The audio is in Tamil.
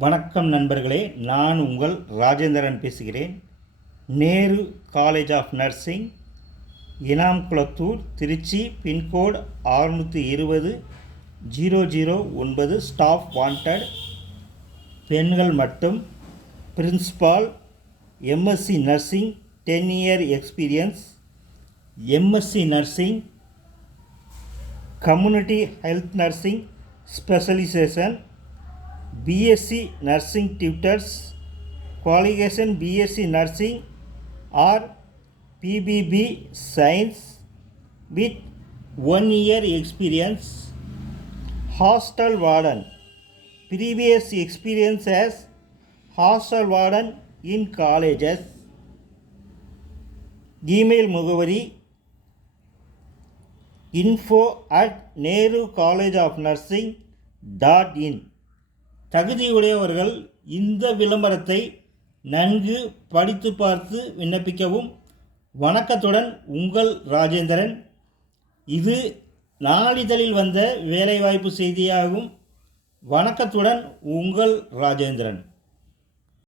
வணக்கம் நண்பர்களே, நான் உங்கள் ராஜேந்திரன் பேசுகிறேன். Nehru college of nursing, Inamkulathur, Trichy, pin code 620-009. Staff wanted, பெண்கள் மட்டும். Principal, MSc nursing, 10 year experience. MSc nursing, community health nursing specialisation. BSc Nursing Tutors, qualification BSc Nursing or PBB Science with 1 year experience. Hostel Warden, previous experience as hostel warden in colleges. Email முகவரி info@nehrucollegeofnursing.in. தகுதியுடையவர்கள் இந்த விளம்பரத்தை நன்கு படித்து பார்த்து விண்ணப்பிக்கவும். வணக்கத்துடன் உங்கள் ராஜேந்திரன். இது நாளிதழில் வந்த வேலைவாய்ப்பு செய்தியாகும். வணக்கத்துடன் உங்கள் ராஜேந்திரன்.